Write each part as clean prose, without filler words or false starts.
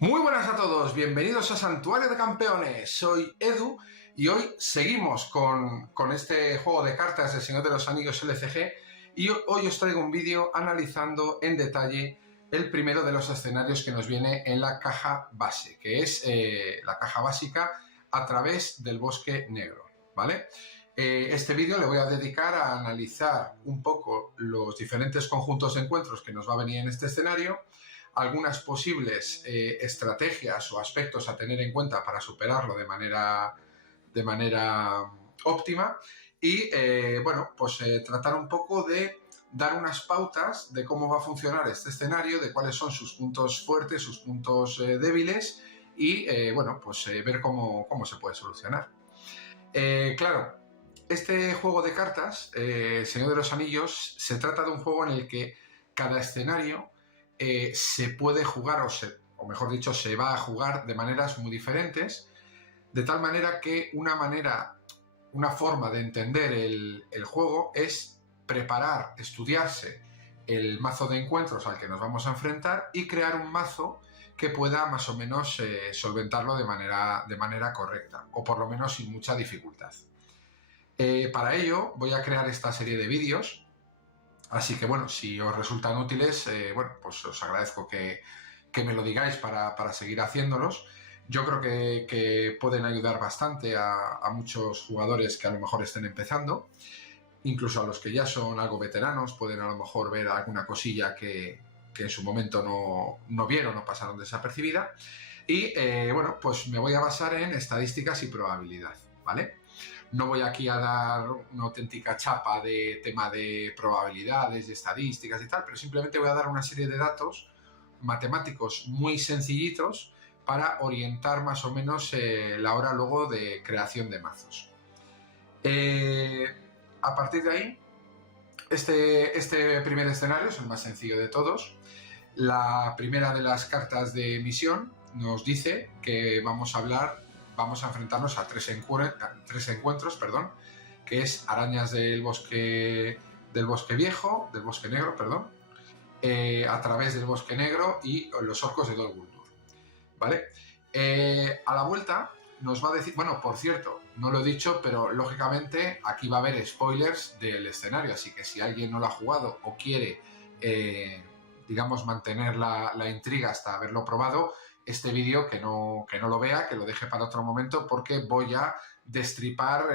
Muy buenas a todos, bienvenidos a Santuario de Campeones. Soy Edu y hoy seguimos con este juego de cartas del Señor de los Anillos LCG y hoy os traigo un vídeo analizando en detalle el primero de los escenarios que nos viene en la caja base, que es la caja básica a través del Bosque Negro, ¿vale? Este vídeo le voy a dedicar a analizar un poco los diferentes conjuntos de encuentros que nos va a venir en este escenario, algunas posibles estrategias o aspectos a tener en cuenta para superarlo de manera óptima y tratar un poco de dar unas pautas de cómo va a funcionar este escenario, de cuáles son sus puntos fuertes, sus puntos débiles y ver cómo se puede solucionar. Claro, este juego de cartas, Señor de los Anillos, se trata de un juego en el que cada escenario se puede jugar, o mejor dicho, se va a jugar de maneras muy diferentes, de tal manera que una forma de entender el juego es preparar, estudiarse el mazo de encuentros al que nos vamos a enfrentar y crear un mazo que pueda más o menos solventarlo de manera correcta, o por lo menos sin mucha dificultad. Para ello voy a crear esta serie de vídeos. Así que bueno, si os resultan útiles, pues os agradezco que me lo digáis para seguir haciéndolos. Yo creo que pueden ayudar bastante a muchos jugadores que a lo mejor estén empezando. Incluso a los que ya son algo veteranos pueden a lo mejor ver alguna cosilla que en su momento no vieron o pasaron desapercibida. Y pues me voy a basar en estadísticas y probabilidad, ¿vale? No voy aquí a dar una auténtica chapa de tema de probabilidades, de estadísticas y tal, pero simplemente voy a dar una serie de datos matemáticos muy sencillitos para orientar más o menos la hora luego de creación de mazos. A partir de ahí, este primer escenario es el más sencillo de todos. La primera de las cartas de misión nos dice que vamos a enfrentarnos a tres encuentros, que es arañas del bosque viejo, del bosque negro, a través del bosque negro y los orcos de Dol Guldur, ¿vale? A la vuelta nos va a decir, bueno, por cierto, no lo he dicho, pero lógicamente aquí va a haber spoilers del escenario, así que si alguien no lo ha jugado o quiere, digamos, mantener la intriga hasta haberlo probado, este vídeo que no lo vea, que lo deje para otro momento, porque voy a destripar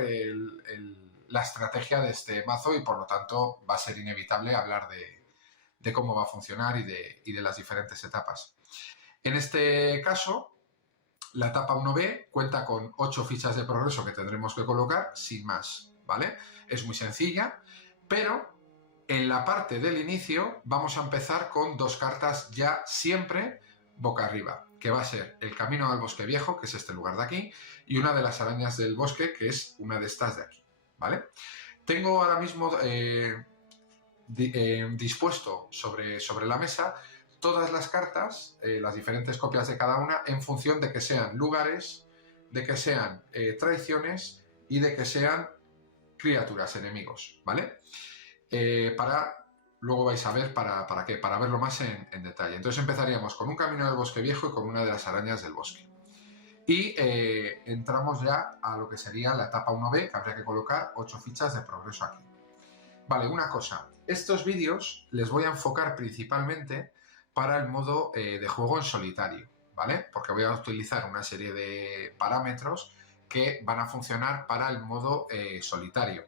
la estrategia de este mazo y por lo tanto va a ser inevitable hablar de cómo va a funcionar y de las diferentes etapas. En este caso, la etapa 1B cuenta con 8 fichas de progreso que tendremos que colocar sin más, ¿vale? Es muy sencilla, pero en la parte del inicio vamos a empezar con 2 cartas ya siempre boca arriba, que va a ser el camino al bosque viejo, que es este lugar de aquí, y una de las arañas del bosque, que es una de estas de aquí, ¿vale? Tengo ahora mismo dispuesto sobre la mesa todas las cartas, las diferentes copias de cada una, en función de que sean lugares, de que sean traiciones y de que sean criaturas, enemigos, ¿vale? Luego vais a ver para qué, para verlo más en detalle. Entonces empezaríamos con un camino del bosque viejo y con una de las arañas del bosque. Y entramos ya a lo que sería la etapa 1B, que habría que colocar 8 fichas de progreso aquí. Vale, una cosa, estos vídeos les voy a enfocar principalmente para el modo de juego en solitario, ¿vale? Porque voy a utilizar una serie de parámetros que van a funcionar para el modo solitario.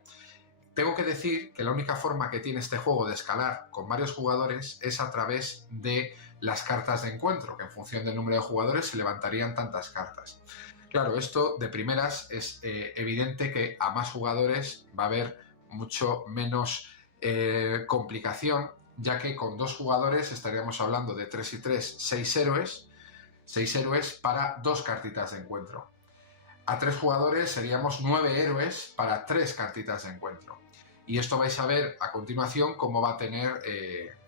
Tengo que decir que la única forma que tiene este juego de escalar con varios jugadores es a través de las cartas de encuentro, que en función del número de jugadores se levantarían tantas cartas. Claro, esto de primeras es evidente que a más jugadores va a haber mucho menos complicación, ya que con 2 jugadores estaríamos hablando de 3 y 3, 6 héroes, 6 héroes para 2 cartitas de encuentro. A 3 jugadores seríamos 9 héroes para 3 cartitas de encuentro. Y esto vais a ver a continuación cómo va a tener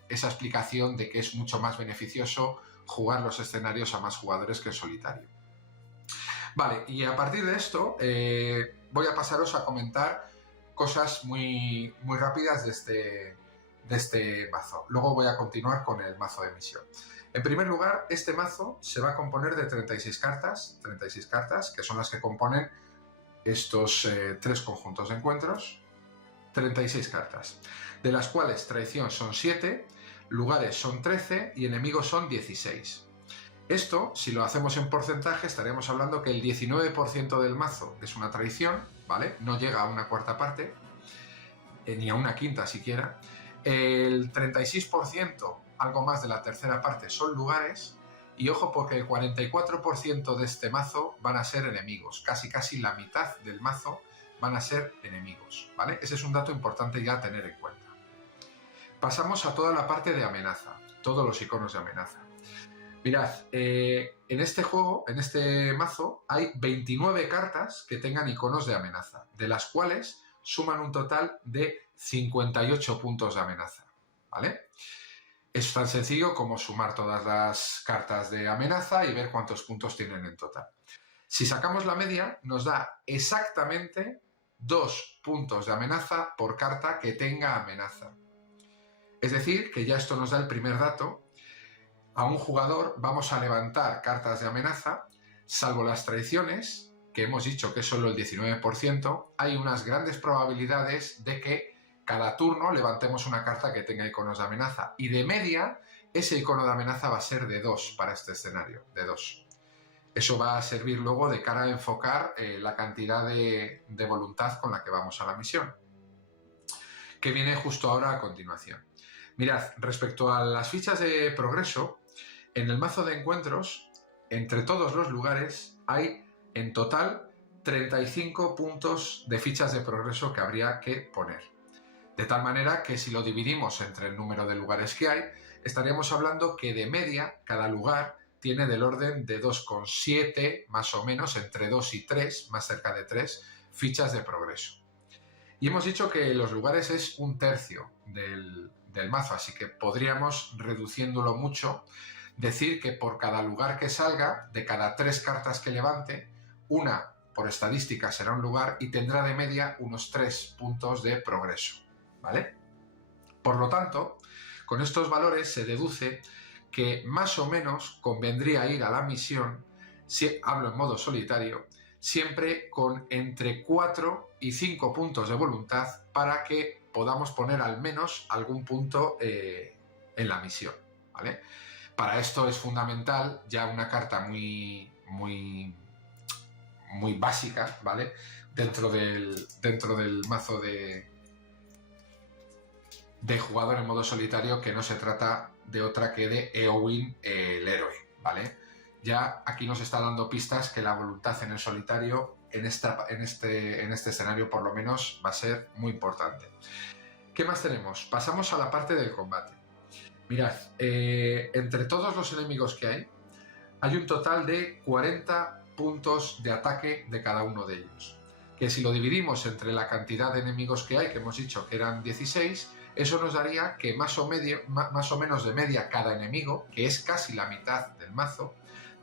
esa explicación de que es mucho más beneficioso jugar los escenarios a más jugadores que en solitario. Vale, y a partir de esto voy a pasaros a comentar cosas muy rápidas de de este mazo. Luego voy a continuar con el mazo de misión. En primer lugar, este mazo se va a componer de 36 cartas, que son las que componen estos 3 conjuntos de encuentros. 36 cartas, de las cuales traición son 7, lugares son 13 y enemigos son 16. Esto, si lo hacemos en porcentaje, estaríamos hablando que el 19% del mazo es una traición, ¿vale? No llega a una cuarta parte, ni a una quinta siquiera. El 36%, algo más de la tercera parte, son lugares. Y ojo, porque el 44% de este mazo van a ser enemigos. Casi la mitad del mazo van a ser enemigos, ¿vale? Ese es un dato importante ya a tener en cuenta. Pasamos a toda la parte de amenaza, todos los iconos de amenaza. Mirad, en este juego, en este mazo, hay 29 cartas que tengan iconos de amenaza, de las cuales suman un total de 58 puntos de amenaza, ¿vale? Es tan sencillo como sumar todas las cartas de amenaza y ver cuántos puntos tienen en total. Si sacamos la media, nos da exactamente 2 puntos de amenaza por carta que tenga amenaza. Es decir, que ya esto nos da el primer dato. A un jugador vamos a levantar cartas de amenaza, salvo las traiciones, que hemos dicho que es solo el 19%, hay unas grandes probabilidades de que cada turno levantemos una carta que tenga iconos de amenaza. Y de media, ese icono de amenaza va a ser de 2 para este escenario, de 2. Eso va a servir luego de cara a enfocar la cantidad de voluntad con la que vamos a la misión, que viene justo ahora a continuación. Mirad, respecto a las fichas de progreso, en el mazo de encuentros, entre todos los lugares, hay en total 35 puntos de fichas de progreso que habría que poner. De tal manera que si lo dividimos entre el número de lugares que hay, estaríamos hablando que de media cada lugar tiene del orden de 2,7 más o menos, entre 2 y 3, más cerca de 3, fichas de progreso. Y hemos dicho que los lugares es un tercio del mazo, así que podríamos, reduciéndolo mucho, decir que por cada lugar que salga, de cada 3 cartas que levante, una por estadística será un lugar y tendrá de media unos 3 puntos de progreso, ¿vale? Por lo tanto, con estos valores se deduce que más o menos convendría ir a la misión, si hablo en modo solitario, siempre con entre 4 y 5 puntos de voluntad para que podamos poner al menos algún punto en la misión, ¿vale? Para esto es fundamental ya una carta muy básica, ¿vale? Dentro del mazo de jugador en modo solitario, que no se trata de otra que de Éowyn, el héroe, ¿vale? Ya aquí nos está dando pistas que la voluntad en el solitario, en este escenario por lo menos, va a ser muy importante. ¿Qué más tenemos? Pasamos a la parte del combate. Mirad, entre todos los enemigos que hay un total de 40 puntos de ataque de cada uno de ellos. Que si lo dividimos entre la cantidad de enemigos que hay, que hemos dicho que eran 16, eso nos daría que más o menos de media cada enemigo, que es casi la mitad del mazo,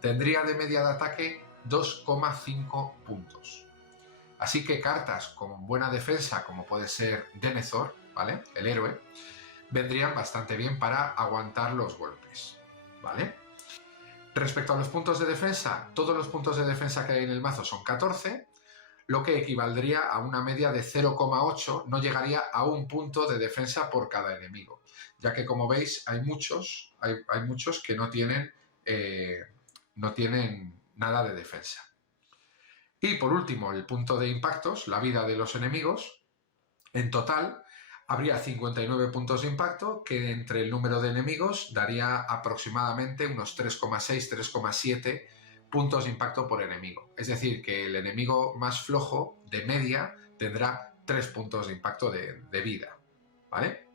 tendría de media de ataque 2,5 puntos. Así que cartas con buena defensa, como puede ser Denethor, ¿vale? El héroe, vendrían bastante bien para aguantar los golpes, ¿vale? Respecto a los puntos de defensa, todos los puntos de defensa que hay en el mazo son 14, lo que equivaldría a una media de 0,8, no llegaría a un punto de defensa por cada enemigo, ya que como veis hay muchos que no tienen nada de defensa. Y por último, el punto de impactos, la vida de los enemigos. En total habría 59 puntos de impacto, que entre el número de enemigos daría aproximadamente unos 3,6, 3,7 puntos de impacto por enemigo. Es decir, que el enemigo más flojo, de media, tendrá 3 puntos de impacto de vida, ¿vale?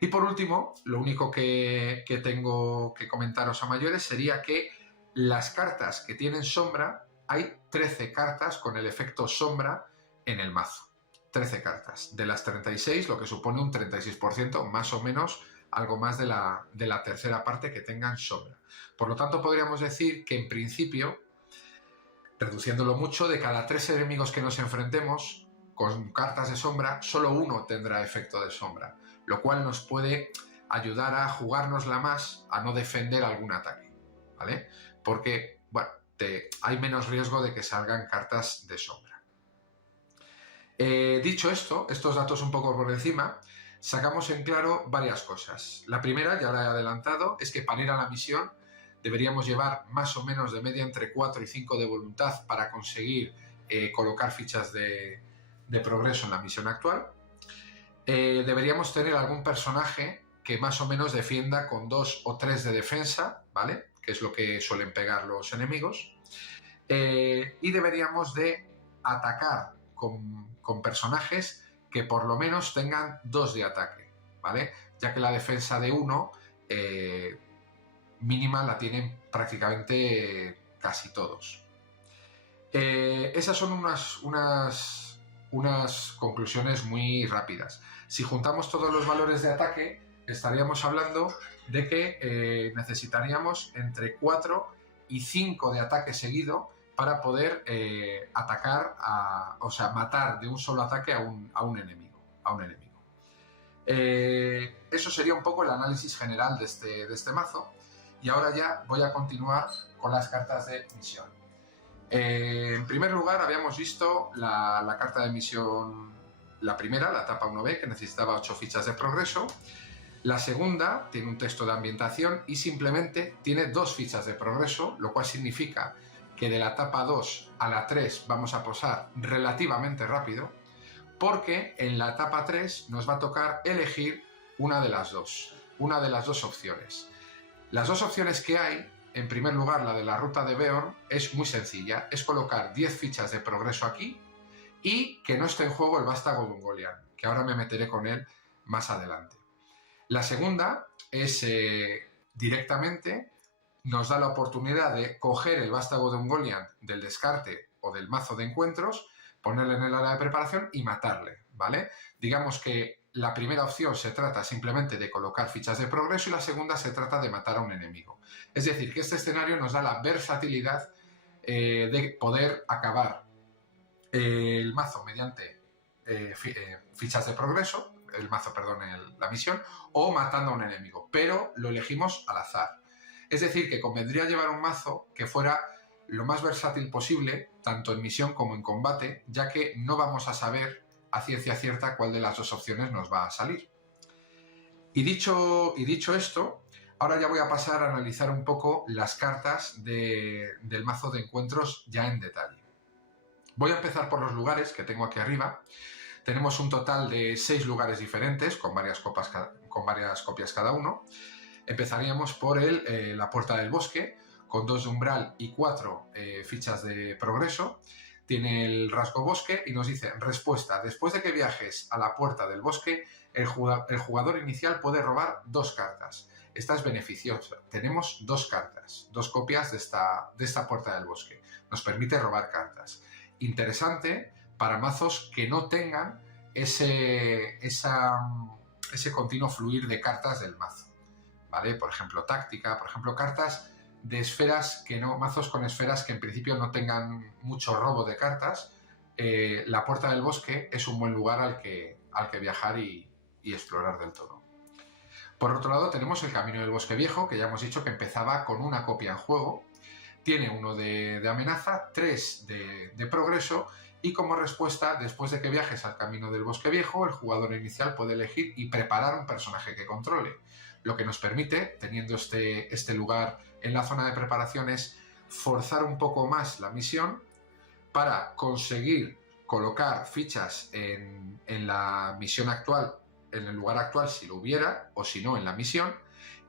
Y por último, lo único que tengo que comentaros a mayores sería que las cartas que tienen sombra, hay 13 cartas con el efecto sombra en el mazo. 13 cartas. De las 36, lo que supone un 36%, más o menos, algo más de la tercera parte que tengan sombra. Por lo tanto, podríamos decir que en principio, reduciéndolo mucho, de cada 3 enemigos que nos enfrentemos con cartas de sombra, solo uno tendrá efecto de sombra. lo cual nos puede ayudar a jugárnosla más, a no defender algún ataque, ¿vale? Porque, bueno, hay menos riesgo de que salgan cartas de sombra. Dicho esto, estos datos un poco por encima, sacamos en claro varias cosas. La primera, ya la he adelantado, es que para ir a la misión deberíamos llevar más o menos de media entre 4 y 5 de voluntad para conseguir colocar fichas de progreso en la misión actual. Deberíamos tener algún personaje que más o menos defienda con 2 o 3 de defensa, ¿vale? Que es lo que suelen pegar los enemigos. Y deberíamos de atacar con personajes que por lo menos tengan 2 de ataque, ¿vale? Ya que la defensa de 1 mínima la tienen prácticamente casi todos. Esas son unas conclusiones muy rápidas. Si juntamos todos los valores de ataque, estaríamos hablando de que necesitaríamos entre 4 y 5 de ataque seguido para poder atacar, o sea, matar de un solo ataque a un enemigo. Eso sería un poco el análisis general de este mazo. Y ahora ya voy a continuar con las cartas de misión. En primer lugar, habíamos visto la carta de misión, la primera, la etapa 1B, que necesitaba 8 fichas de progreso. La segunda tiene un texto de ambientación y simplemente tiene 2 fichas de progreso, lo cual significa que de la etapa 2 a la 3 vamos a pasar relativamente rápido, porque en la etapa 3 nos va a tocar elegir una de las dos opciones. Las dos opciones que hay, en primer lugar, la de la ruta de Beorn, es muy sencilla, es colocar 10 fichas de progreso aquí y que no esté en juego el vástago de Ungoliant, que ahora me meteré con él más adelante. La segunda es directamente nos da la oportunidad de coger el vástago de Ungoliant del descarte o del mazo de encuentros, ponerle en el área de preparación y matarle, ¿vale? Digamos que la primera opción se trata simplemente de colocar fichas de progreso y la segunda se trata de matar a un enemigo. Es decir, que este escenario nos da la versatilidad de poder acabar el mazo mediante fichas de progreso, la misión, o matando a un enemigo, pero lo elegimos al azar. Es decir, que convendría llevar un mazo que fuera lo más versátil posible, tanto en misión como en combate, ya que no vamos a saber a ciencia cierta cuál de las dos opciones nos va a salir. Y dicho esto, ahora ya voy a pasar a analizar un poco las cartas del mazo de encuentros ya en detalle. Voy a empezar por los lugares que tengo aquí arriba. Tenemos un total de 6 lugares diferentes, con varias copias cada uno. Empezaríamos por la Puerta del Bosque, con 2 de umbral y 4 fichas de progreso. Tiene el rasgo bosque y nos dice, respuesta, después de que viajes a la Puerta del Bosque, el jugador inicial puede robar 2 cartas. Esta es beneficiosa. Tenemos 2 cartas, 2 copias de esta Puerta del Bosque. Nos permite robar cartas. Interesante para mazos que no tengan ese continuo fluir de cartas del mazo, ¿vale? Por ejemplo, táctica, por ejemplo, cartas de esferas mazos con esferas que en principio no tengan mucho robo de cartas. La Puerta del Bosque es un buen lugar al que viajar y explorar del todo. Por otro lado, tenemos el Camino del Bosque Viejo, que ya hemos dicho que empezaba con una copia en juego. Tiene 1 de amenaza, 3 de progreso y como respuesta, después de que viajes al Camino del Bosque Viejo, el jugador inicial puede elegir y preparar un personaje que controle, lo que nos permite, teniendo este lugar en la zona de preparación, es forzar un poco más la misión para conseguir colocar fichas en la misión actual, en el lugar actual si lo hubiera, o si no en la misión,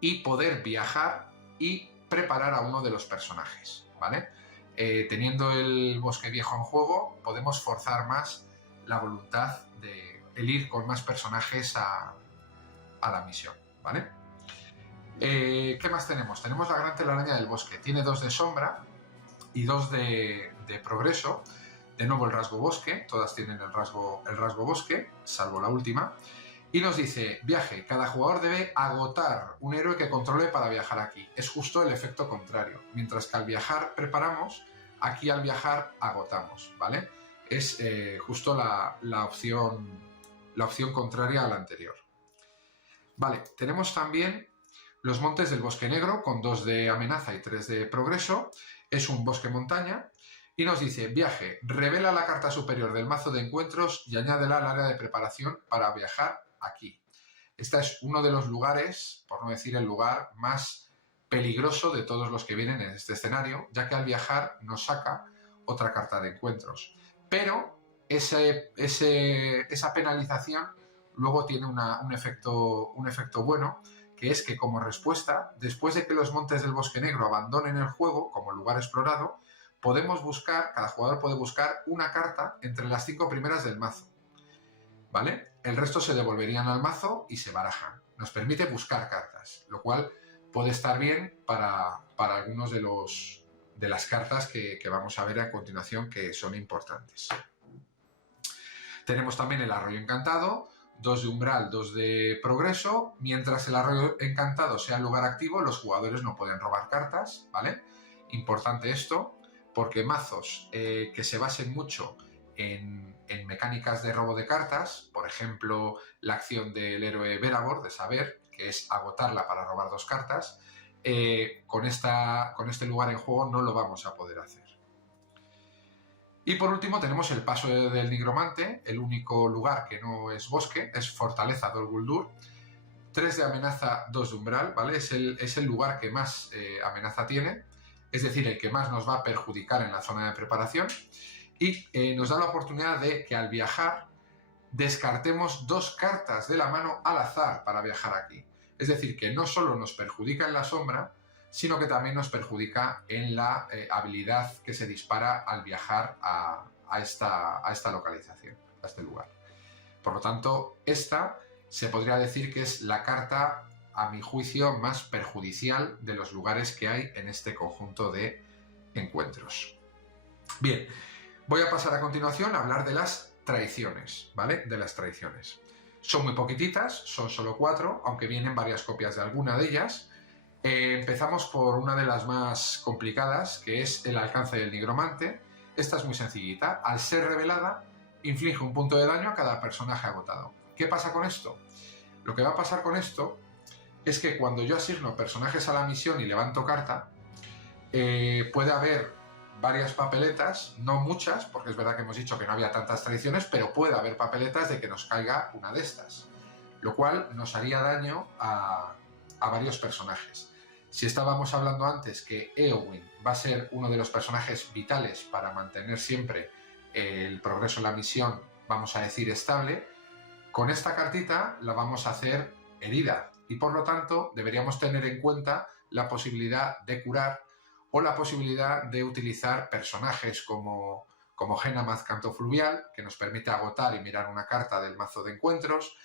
y poder viajar y preparar a uno de los personajes, ¿vale? Teniendo el Bosque Viejo en juego, podemos forzar más la voluntad de ir con más personajes a la misión, ¿vale? ¿Qué más tenemos? Tenemos la Gran Telaraña del Bosque. Tiene 2 de sombra y 2 de progreso. De nuevo el rasgo bosque, todas tienen el rasgo bosque, salvo la última. Y nos dice, viaje, cada jugador debe agotar un héroe que controle para viajar aquí. Es justo el efecto contrario. Mientras que al viajar preparamos, aquí al viajar agotamos, ¿vale? Es justo la opción contraria a la anterior. Vale, tenemos también los montes del Bosque Negro con 2 de amenaza y 3 de progreso. Es un bosque montaña y nos dice: viaje, revela la carta superior del mazo de encuentros y añádela al área de preparación para viajar aquí. Este es uno de los lugares, por no decir el lugar más peligroso de todos los que vienen en este escenario, ya que al viajar nos saca otra carta de encuentros. Pero esa penalización luego tiene un efecto bueno, que es que como respuesta, después de que los montes del Bosque Negro abandonen el juego como lugar explorado, podemos buscar, cada jugador puede buscar una carta entre las 5 primeras del mazo, ¿vale? El resto se devolverían al mazo y se barajan. Nos permite buscar cartas, lo cual puede estar bien para algunos de las cartas que vamos a ver a continuación, que son importantes. Tenemos también el Arroyo Encantado, 2 de umbral, 2 de progreso. Mientras el Arroyo Encantado sea el lugar activo, los jugadores no pueden robar cartas, ¿vale? Importante esto, porque mazos que se basen mucho en mecánicas de robo de cartas, por ejemplo, la acción del héroe Verabor, de saber, que es agotarla para robar 2 cartas, con este lugar en juego no lo vamos a poder hacer. Y por último tenemos el paso del nigromante, el único lugar que no es bosque, es Fortaleza Dol Guldur, 3 de amenaza, 2 de umbral, ¿vale? Es el lugar que más amenaza tiene, es decir, el que más nos va a perjudicar en la zona de preparación, y nos da la oportunidad de que al viajar descartemos 2 cartas de la mano al azar para viajar aquí. Es decir, que no solo nos perjudica en la sombra, sino que también nos perjudica en la habilidad que se dispara al viajar a esta localización, a este lugar. Por lo tanto, esta se podría decir que es la carta, a mi juicio, más perjudicial de los lugares que hay en este conjunto de encuentros. Bien, voy a pasar a continuación a hablar de las traiciones, ¿vale? De las traiciones. Son muy poquititas, son solo 4, aunque vienen varias copias de alguna de ellas. Empezamos por una de las más complicadas, que es el alcance del nigromante. Esta es muy sencillita. Al ser revelada, inflige un punto de daño a cada personaje agotado. ¿Qué pasa con esto? Lo que va a pasar con esto es que cuando yo asigno personajes a la misión y levanto carta, puede haber varias papeletas, no muchas, porque es verdad que hemos dicho que no había tantas traiciones, pero puede haber papeletas de que nos caiga una de estas, lo cual nos haría daño a varios personajes. Si estábamos hablando antes que Éowyn va a ser uno de los personajes vitales para mantener siempre el progreso en la misión, vamos a decir, estable, con esta cartita la vamos a hacer herida y por lo tanto deberíamos tener en cuenta la posibilidad de curar o la posibilidad de utilizar personajes como Genamath Canto Fluvial, que nos permite agotar y mirar una carta del mazo de encuentros,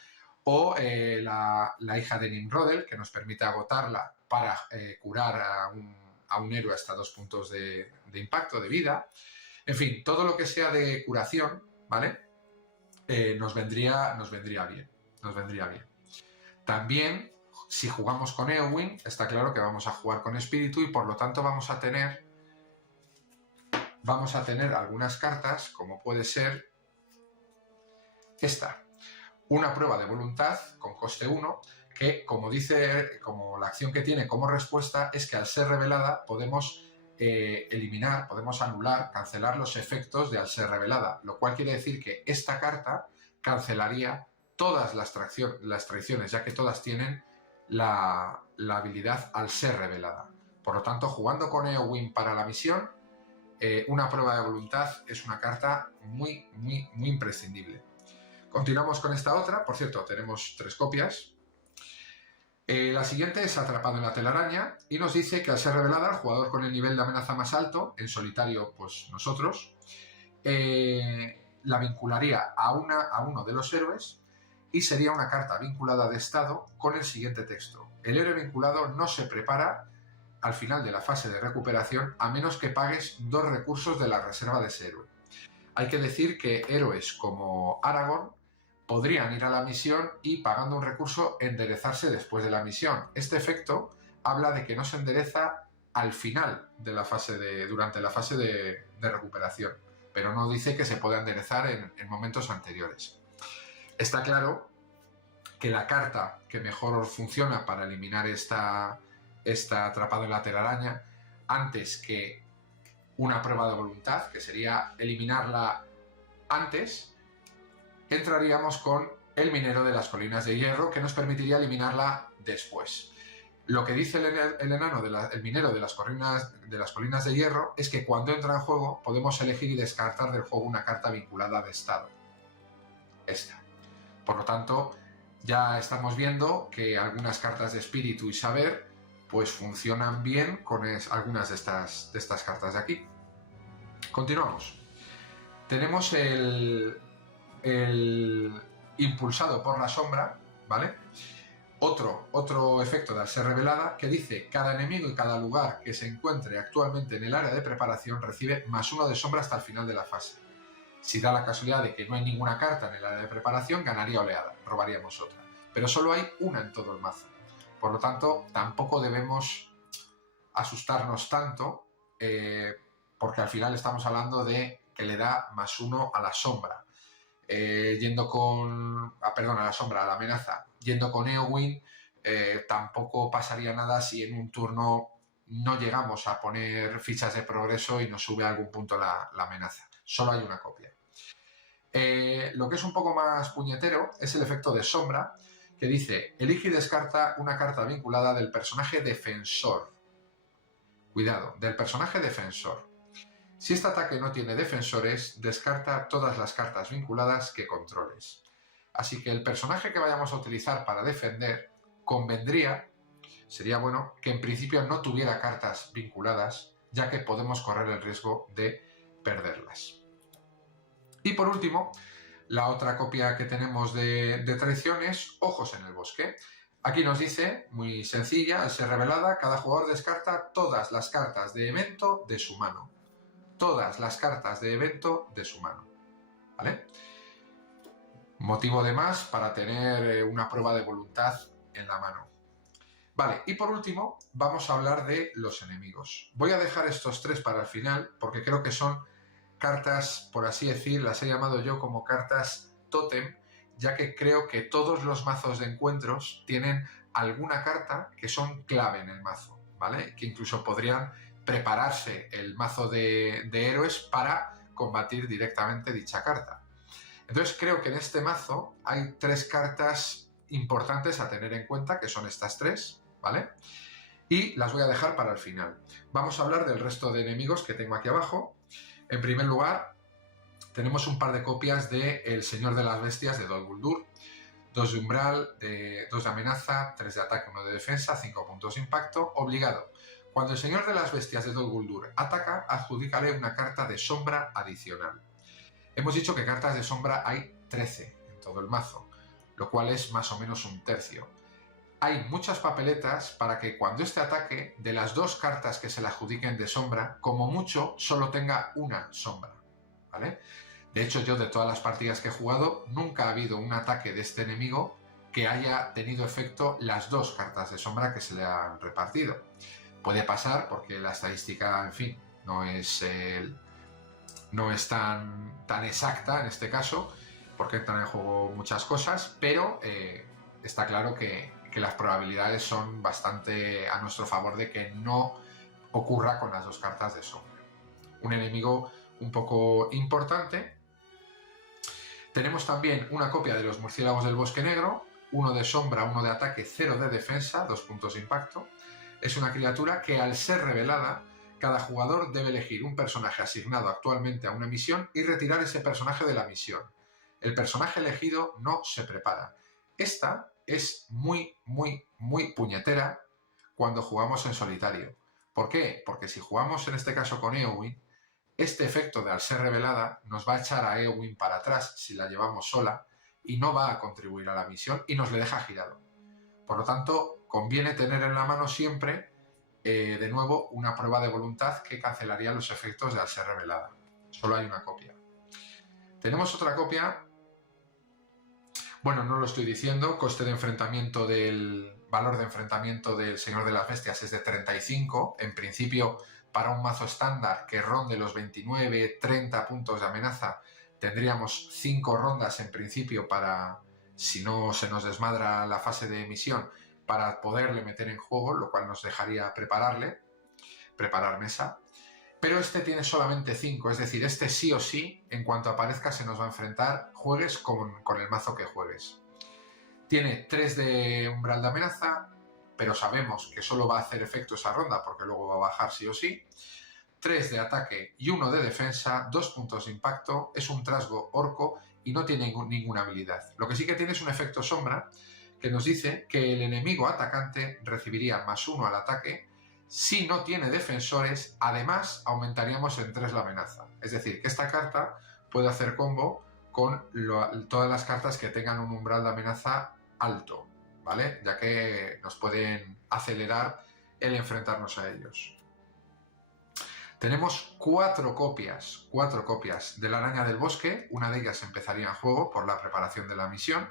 o la hija de Nimrodel, que nos permite agotarla para curar a un héroe hasta 2 puntos de impacto de vida. En fin, todo lo que sea de curación, ¿vale? Nos vendría bien. También, si jugamos con Éowyn, está claro que vamos a jugar con espíritu y por lo tanto vamos a tener algunas cartas, como puede ser esta. Una prueba de voluntad con coste 1, que como la acción que tiene como respuesta es que al ser revelada podemos eliminar, podemos anular, cancelar los efectos de al ser revelada, lo cual quiere decir que esta carta cancelaría todas las traiciones, ya que todas tienen la habilidad al ser revelada. Por lo tanto, jugando con Éowyn para la misión, una prueba de voluntad es una carta muy, muy, muy imprescindible. Continuamos con esta otra, por cierto, tenemos 3 copias. La siguiente es Atrapado en la telaraña y nos dice que al ser revelada, el jugador con el nivel de amenaza más alto, en solitario, pues nosotros, la vincularía a uno de los héroes y sería una carta vinculada de estado con el siguiente texto. El héroe vinculado no se prepara al final de la fase de recuperación a menos que pagues 2 recursos de la reserva de ese héroe. Hay que decir que héroes como Aragorn podrían ir a la misión y, pagando un recurso, enderezarse después de la misión. Este efecto habla de que no se endereza al final de la fase durante la fase de recuperación, pero no dice que se pueda enderezar en momentos anteriores. Está claro que la carta que mejor funciona para eliminar esta atrapado en la telaraña, antes que una prueba de voluntad, que sería eliminarla antes, entraríamos con el minero de las colinas de hierro, que nos permitiría eliminarla después. Lo que dice el enano, el minero de las colinas de hierro, es que cuando entra en juego podemos elegir y descartar del juego una carta vinculada de estado. Esta. Por lo tanto, ya estamos viendo que algunas cartas de espíritu y saber pues funcionan bien con algunas de estas cartas de aquí. Continuamos. Tenemos el impulsado por la sombra, ¿vale? Otro efecto de al ser revelada que dice: cada enemigo y cada lugar que se encuentre actualmente en el área de preparación recibe +1 de sombra hasta el final de la fase. Si da la casualidad de que no hay ninguna carta en el área de preparación, ganaría oleada, robaríamos otra. Pero solo hay una en todo el mazo. Por lo tanto, tampoco debemos asustarnos tanto, porque al final estamos hablando de que le da +1 a la sombra. A la amenaza. Yendo con Eowyn, tampoco pasaría nada si en un turno no llegamos a poner fichas de progreso y nos sube a algún punto la amenaza. Solo hay una copia. Lo que es un poco más puñetero es el efecto de sombra, que dice: elige y descarta una carta vinculada del personaje defensor. Cuidado, del personaje defensor. Si este ataque no tiene defensores, descarta todas las cartas vinculadas que controles. Así que el personaje que vayamos a utilizar para defender sería bueno que en principio no tuviera cartas vinculadas, ya que podemos correr el riesgo de perderlas. Y por último, la otra copia que tenemos de traición es Ojos en el Bosque. Aquí nos dice, muy sencilla, al ser revelada, cada jugador descarta todas las cartas de evento de su mano. Todas las cartas de evento de su mano. ¿Vale? Motivo de más para tener una prueba de voluntad en la mano. Vale, y por último vamos a hablar de los enemigos. Voy a dejar estos tres para el final porque creo que son cartas, por así decir, las he llamado yo como cartas tótem, ya que creo que todos los mazos de encuentros tienen alguna carta que son clave en el mazo, ¿vale? Que incluso podrían prepararse el mazo de héroes para combatir directamente dicha carta. Entonces creo que en este mazo hay tres cartas importantes a tener en cuenta, que son estas tres, ¿vale? Y las voy a dejar para el final. Vamos a hablar del resto de enemigos que tengo aquí abajo. En primer lugar, tenemos un par de copias de El Señor de las Bestias de Dol Guldur. 2 de umbral, 2 de amenaza, 3 de ataque, 1 de defensa, 5 puntos de impacto. Obligado. Cuando el Señor de las Bestias de Dol Guldur ataca, adjudícale una carta de sombra adicional. Hemos dicho que cartas de sombra hay 13 en todo el mazo, lo cual es más o menos un tercio. Hay muchas papeletas para que cuando este ataque, de las 2 cartas que se le adjudiquen de sombra, como mucho solo tenga una sombra, ¿vale? De hecho, yo de todas las partidas que he jugado, nunca ha habido un ataque de este enemigo que haya tenido efecto las 2 cartas de sombra que se le han repartido. Puede pasar porque la estadística, en fin, no es tan exacta en este caso, porque entran en juego muchas cosas, pero está claro que las probabilidades son bastante a nuestro favor de que no ocurra con las 2 cartas de sombra. Un enemigo un poco importante. Tenemos también una copia de los Murciélagos del Bosque Negro, 1 de sombra, 1 de ataque, 0 de defensa, 2 puntos de impacto. Es una criatura que, al ser revelada, cada jugador debe elegir un personaje asignado actualmente a una misión y retirar ese personaje de la misión. El personaje elegido no se prepara. Esta es muy puñetera cuando jugamos en solitario. ¿Por qué? Porque si jugamos en este caso con Eowyn, este efecto de al ser revelada nos va a echar a Eowyn para atrás si la llevamos sola y no va a contribuir a la misión y nos le deja girado. Por lo tanto, conviene tener en la mano siempre, de nuevo, una prueba de voluntad que cancelaría los efectos de al ser revelada. Solo hay una copia. Tenemos otra copia. Bueno, no lo estoy diciendo. Coste de enfrentamiento valor de enfrentamiento del Señor de las Bestias es de 35. En principio, para un mazo estándar que ronde los 29-30 puntos de amenaza, tendríamos 5 rondas en principio para si no se nos desmadra la fase de emisión, para poderle meter en juego, lo cual nos dejaría preparar mesa. Pero este tiene solamente 5, es decir, este sí o sí, en cuanto aparezca, se nos va a enfrentar, juegues con el mazo que juegues. Tiene 3 de umbral de amenaza, pero sabemos que solo va a hacer efecto esa ronda porque luego va a bajar sí o sí. 3 de ataque y 1 de defensa, 2 puntos de impacto, es un trasgo orco y no tiene ninguna habilidad. Lo que sí que tiene es un efecto sombra que nos dice que el enemigo atacante recibiría +1 al ataque. Si no tiene defensores, además aumentaríamos en 3 la amenaza. Es decir, que esta carta puede hacer combo con todas las cartas que tengan un umbral de amenaza alto, ¿vale? Ya que nos pueden acelerar el enfrentarnos a ellos. Tenemos 4 copias de la araña del bosque. Una de ellas empezaría en juego por la preparación de la misión.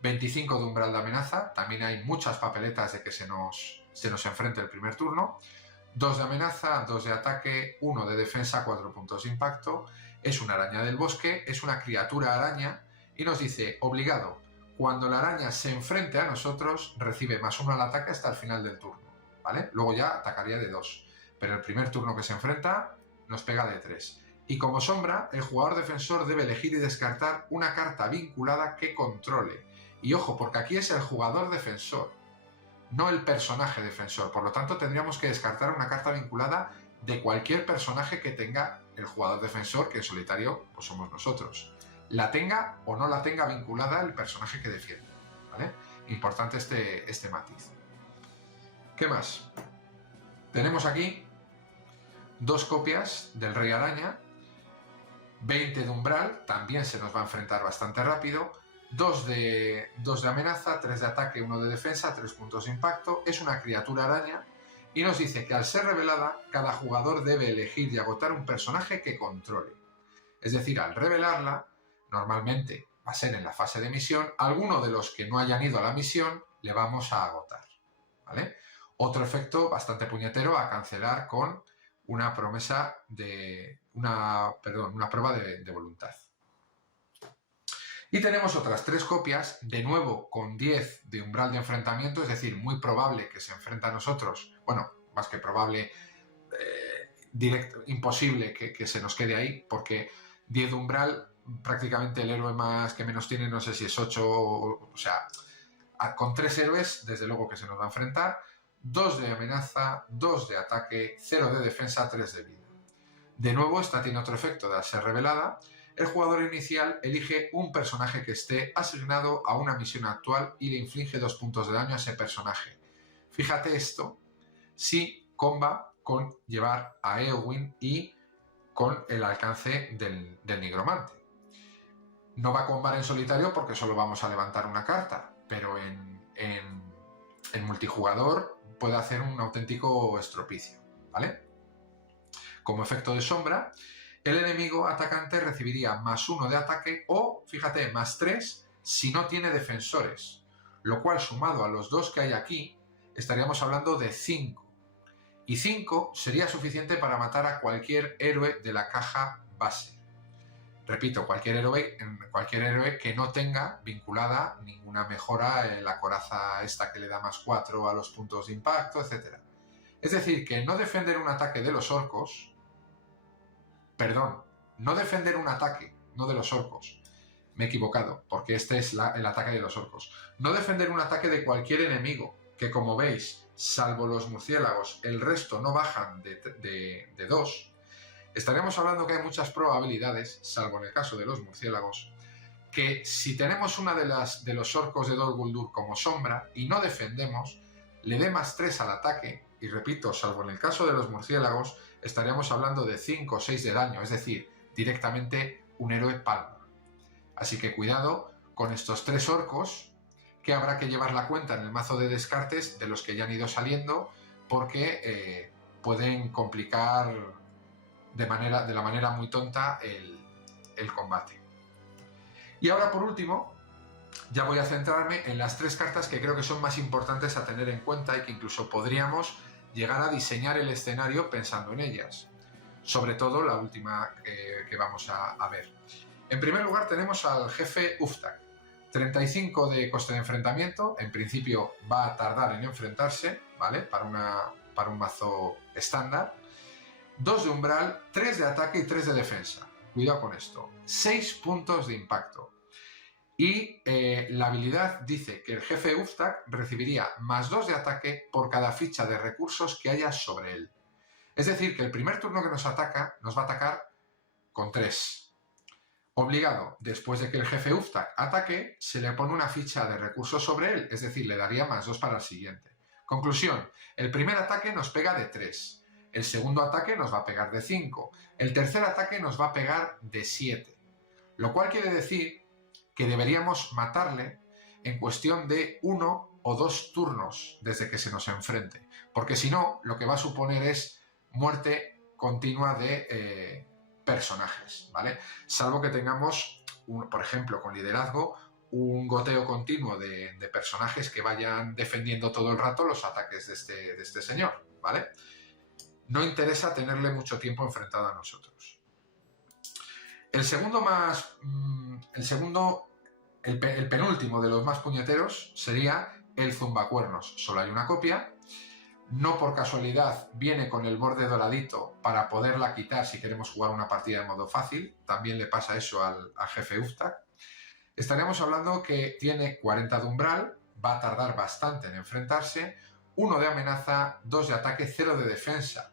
25 de umbral de amenaza. También hay muchas papeletas de que se nos enfrente el primer turno. 2 de amenaza, 2 de ataque, 1 de defensa, 4 puntos de impacto. Es una araña del bosque, es una criatura araña y nos dice, obligado, cuando la araña se enfrente a nosotros, recibe +1 al ataque hasta el final del turno, ¿vale? Luego ya atacaría de 2. Pero el primer turno que se enfrenta nos pega de 3. Y como sombra, el jugador defensor debe elegir y descartar una carta vinculada que controle. Y ojo, porque aquí es el jugador defensor, no el personaje defensor. Por lo tanto, tendríamos que descartar una carta vinculada de cualquier personaje que tenga el jugador defensor, que en solitario pues somos nosotros. La tenga o no la tenga vinculada el personaje que defiende, ¿vale? Importante este matiz. ¿Qué más? Tenemos aquí 2 copias del Rey Araña, 20 de umbral, también se nos va a enfrentar bastante rápido, 2 de amenaza, 3 de ataque, 1 de defensa, 3 puntos de impacto, es una criatura araña y nos dice que al ser revelada, cada jugador debe elegir y agotar un personaje que controle. Es decir, al revelarla, normalmente va a ser en la fase de misión, alguno de los que no hayan ido a la misión le vamos a agotar, ¿vale? Otro efecto bastante puñetero a cancelar con una promesa de una prueba de voluntad. Y tenemos otras 3 copias, de nuevo con 10 de umbral de enfrentamiento, es decir, muy probable que se enfrente a nosotros, bueno, más que probable, imposible que se nos quede ahí, porque 10 de umbral, prácticamente el héroe más que menos tiene, no sé si es 8, o sea, con 3 héroes, desde luego que se nos va a enfrentar. 2 de amenaza, 2 de ataque, 0 de defensa, 3 de vida. De nuevo, esta tiene otro efecto de al ser revelada. El jugador inicial elige un personaje que esté asignado a una misión actual y le inflige 2 puntos de daño a ese personaje. Fíjate esto, si comba con llevar a Eowyn y con el alcance del nigromante. No va a combar en solitario porque solo vamos a levantar una carta, pero en multijugador puede hacer un auténtico estropicio, ¿vale? Como efecto de sombra, el enemigo atacante recibiría +1 de ataque o, fíjate, +3 si no tiene defensores, lo cual sumado a los 2 que hay aquí, estaríamos hablando de 5. Y 5 sería suficiente para matar a cualquier héroe de la caja base. Repito, cualquier héroe que no tenga vinculada ninguna mejora en la coraza esta que le da +4 a los puntos de impacto, etc. Es decir, que no defender un ataque de los orcos, no defender un ataque, no de los orcos, me he equivocado, porque este es el ataque de los orcos. No defender un ataque de cualquier enemigo, que como veis, salvo los murciélagos, el resto no bajan de 2, estaríamos hablando que hay muchas probabilidades, salvo en el caso de los murciélagos, que si tenemos una de los orcos de Dol Guldur como sombra y no defendemos, le dé +3 al ataque, y repito, salvo en el caso de los murciélagos, estaríamos hablando de 5 o 6 de daño, es decir, directamente un héroe palma. Así que cuidado con estos 3 orcos, que habrá que llevar la cuenta en el mazo de descartes de los que ya han ido saliendo, porque pueden complicar de la manera muy tonta el combate. Y ahora, por último, ya voy a centrarme en las 3 cartas que creo que son más importantes a tener en cuenta y que incluso podríamos llegar a diseñar el escenario pensando en ellas. Sobre todo la última que vamos a ver. En primer lugar tenemos al jefe Uftak. 35 de coste de enfrentamiento, en principio va a tardar en enfrentarse, ¿vale? Para un mazo estándar. 2 de umbral, 3 de ataque y 3 de defensa. Cuidado con esto. 6 puntos de impacto. Y la habilidad dice que el jefe Uztak recibiría +2 de ataque por cada ficha de recursos que haya sobre él. Es decir, que el primer turno que nos ataca, nos va a atacar con 3. Obligado, después de que el jefe Uztak ataque, se le pone una ficha de recursos sobre él, es decir, le daría +2 para el siguiente. Conclusión, el primer ataque nos pega de 3, el segundo ataque nos va a pegar de 5, el tercer ataque nos va a pegar de 7, lo cual quiere decir que deberíamos matarle en cuestión de 1 o 2 turnos desde que se nos enfrente, porque si no, lo que va a suponer es muerte continua de personajes, ¿vale? Salvo que tengamos, por ejemplo, con liderazgo, un goteo continuo de personajes que vayan defendiendo todo el rato los ataques de este señor, ¿vale? No interesa tenerle mucho tiempo enfrentado a nosotros. El penúltimo de los más puñeteros sería el zumbacuernos. Solo hay una copia. No por casualidad viene con el borde doradito para poderla quitar si queremos jugar una partida de modo fácil. También le pasa eso al jefe Uztak. Estaríamos hablando que tiene 40 de umbral, va a tardar bastante en enfrentarse, 1 de amenaza, 2 de ataque, 0 de defensa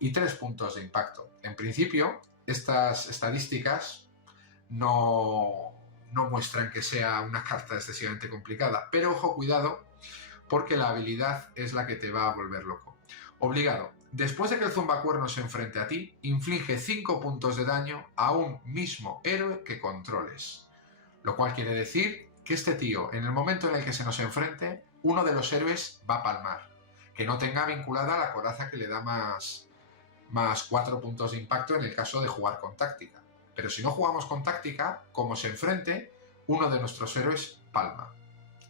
y 3 puntos de impacto. En principio, estas estadísticas no muestran que sea una carta excesivamente complicada, pero ojo, cuidado, porque la habilidad es la que te va a volver loco. Obligado. Después de que el zumbacuernos se enfrente a ti, inflige 5 puntos de daño a un mismo héroe que controles. Lo cual quiere decir que este tío, en el momento en el que se nos enfrente, uno de los héroes va a palmar. Que no tenga vinculada la coraza que le da más 4 puntos de impacto en el caso de jugar con táctica. Pero si no jugamos con táctica, como se enfrente, uno de nuestros héroes palma.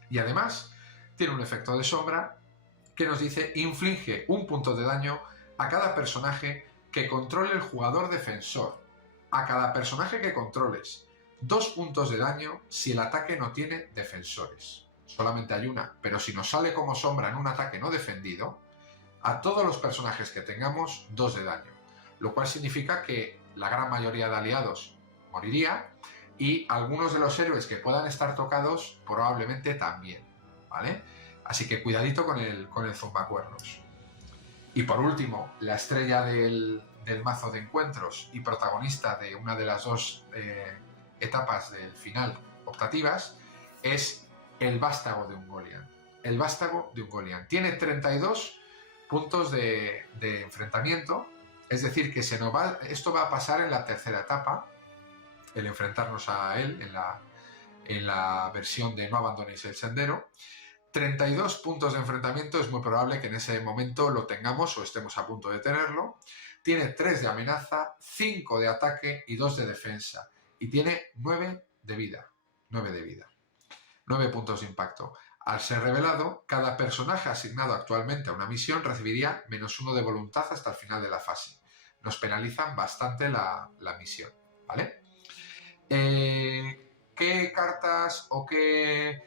Y además tiene un efecto de sombra que nos dice inflige 1 punto de daño a cada personaje que controle el jugador defensor. A cada personaje que controles. 2 puntos de daño si el ataque no tiene defensores. Solamente hay una, pero si nos sale como sombra en un ataque no defendido, a todos los personajes que tengamos 2 de daño. Lo cual significa que la gran mayoría de aliados moriría y algunos de los héroes que puedan estar tocados probablemente también, ¿vale? Así que cuidadito con el zumbacuernos. Y por último, la estrella del mazo de encuentros y protagonista de una de las 2 etapas del final optativas es el Vástago de Ungoliant. El Vástago de Ungoliant tiene 32 puntos de enfrentamiento, es decir, que esto va a pasar en la tercera etapa, el enfrentarnos a él en la versión de No abandonéis el sendero. 32 puntos de enfrentamiento, es muy probable que en ese momento lo tengamos o estemos a punto de tenerlo. Tiene 3 de amenaza, 5 de ataque y 2 de defensa. Y tiene 9 de vida. 9 puntos de impacto. Al ser revelado, cada personaje asignado actualmente a una misión recibiría -1 de voluntad hasta el final de la fase. Nos penalizan bastante la misión, ¿vale? ¿Qué cartas o qué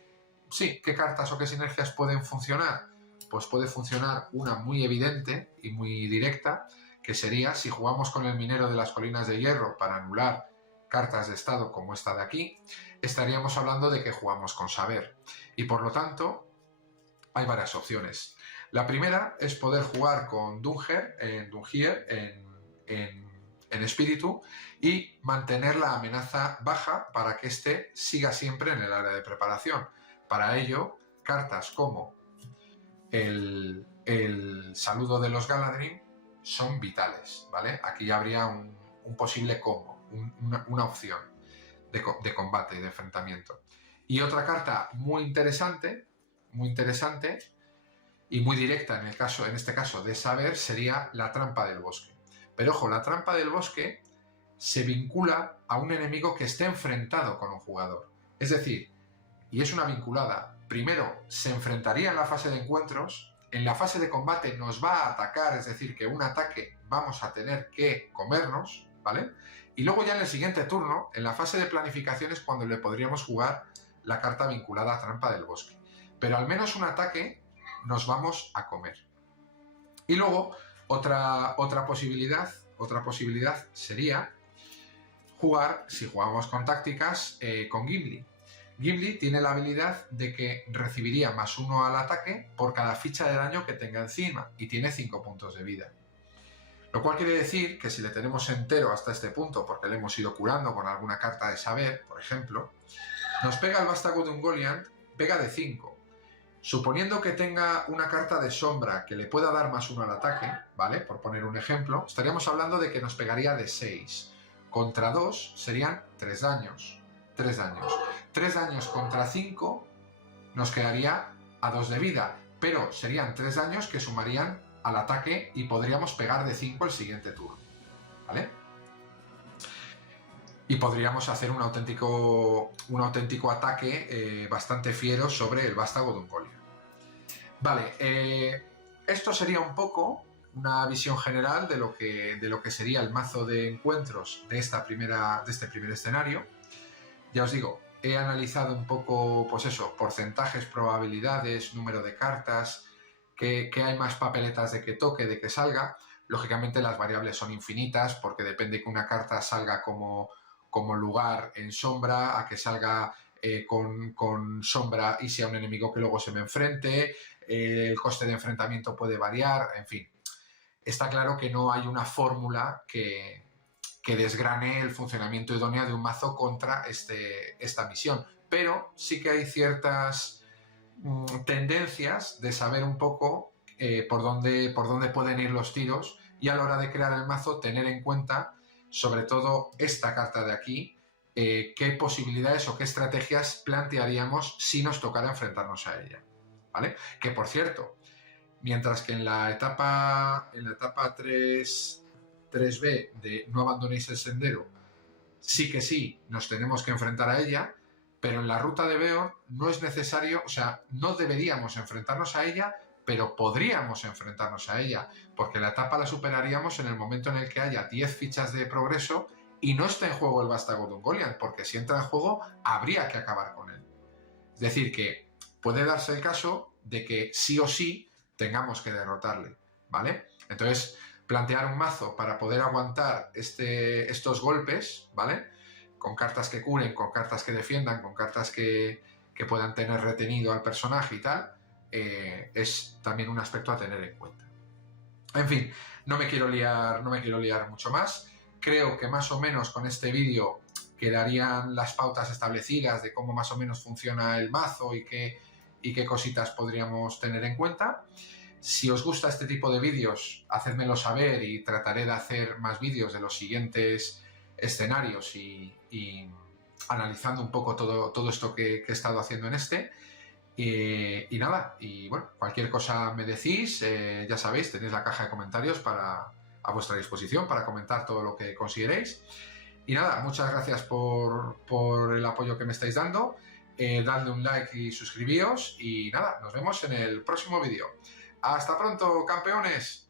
sinergias pueden funcionar? Pues puede funcionar una muy evidente y muy directa, que sería si jugamos con el minero de las colinas de hierro para anular cartas de estado como esta de aquí, estaríamos hablando de que jugamos con saber. Y por lo tanto, hay varias opciones. La primera es poder jugar con Dungier en espíritu y mantener la amenaza baja para que éste siga siempre en el área de preparación. Para ello, cartas como el saludo de los Galadrim son vitales, ¿vale? Aquí ya habría un posible combo, una opción de combate y de enfrentamiento. Y otra carta muy interesante y muy directa en este caso de saber sería la trampa del bosque. Pero ojo, la trampa del bosque se vincula a un enemigo que esté enfrentado con un jugador. Es decir, y es una vinculada, primero se enfrentaría en la fase de encuentros, en la fase de combate nos va a atacar, es decir, que un ataque vamos a tener que comernos, ¿vale? Y luego ya en el siguiente turno, en la fase de planificación es cuando le podríamos jugar la carta vinculada a Trampa del Bosque. Pero al menos un ataque nos vamos a comer. Y luego, otra posibilidad sería jugar, si jugamos con tácticas, con Gimli. Gimli tiene la habilidad de que recibiría +1 al ataque por cada ficha de daño que tenga encima y tiene 5 puntos de vida. Lo cual quiere decir que si le tenemos entero hasta este punto, porque le hemos ido curando con alguna carta de saber, por ejemplo, nos pega el Vástago de Ungoliant, pega de 5. Suponiendo que tenga una carta de sombra que le pueda dar +1 al ataque, ¿vale? Por poner un ejemplo, estaríamos hablando de que nos pegaría de 6. Contra 2 serían 3 daños. 3 daños. 3 daños contra 5 nos quedaría a 2 de vida, pero serían 3 daños que sumarían al ataque y podríamos pegar de 5 el siguiente turno, ¿vale? Y podríamos hacer un auténtico ataque bastante fiero sobre el Vástago de Ungoliant. Vale, esto sería un poco una visión general de lo que sería el mazo de encuentros de este primer escenario. Ya os digo, he analizado un poco, pues eso, porcentajes, probabilidades, número de cartas, que hay más papeletas de que toque, de que salga. Lógicamente las variables son infinitas porque depende que una carta salga como lugar en sombra, a que salga con sombra y sea un enemigo que luego se me enfrente, el coste de enfrentamiento puede variar, en fin. Está claro que no hay una fórmula que desgrane el funcionamiento idóneo de un mazo contra esta misión, pero sí que hay ciertas tendencias de saber un poco por dónde pueden ir los tiros y a la hora de crear el mazo tener en cuenta sobre todo esta carta de aquí, qué posibilidades o qué estrategias plantearíamos si nos tocara enfrentarnos a ella, ¿vale? Que por cierto, mientras que en la etapa 3B de no abandonéis el sendero, sí nos tenemos que enfrentar a ella, pero en la ruta de Beorn no es necesario, o sea, no deberíamos enfrentarnos a ella, pero podríamos enfrentarnos a ella, porque la etapa la superaríamos en el momento en el que haya 10 fichas de progreso y no está en juego el Vástago de Ungoliant, porque si entra en juego habría que acabar con él. Es decir, que puede darse el caso de que sí o sí tengamos que derrotarle, ¿vale? Entonces, plantear un mazo para poder aguantar estos golpes, ¿vale? Con cartas que curen, con cartas que defiendan, con cartas que puedan tener retenido al personaje y tal, es también un aspecto a tener en cuenta. En fin, no me quiero liar mucho más. Creo que más o menos con este vídeo quedarían las pautas establecidas de cómo más o menos funciona el mazo y qué cositas podríamos tener en cuenta. Si os gusta este tipo de vídeos, hacedmelo saber y trataré de hacer más vídeos de los siguientes escenarios y analizando un poco todo esto que he estado haciendo en este. Y nada, y bueno, cualquier cosa me decís, ya sabéis, tenéis la caja de comentarios a vuestra disposición para comentar todo lo que consideréis. Y nada, muchas gracias por el apoyo que me estáis dando. Dadle un like y suscribíos. Y nada, nos vemos en el próximo vídeo. ¡Hasta pronto, campeones!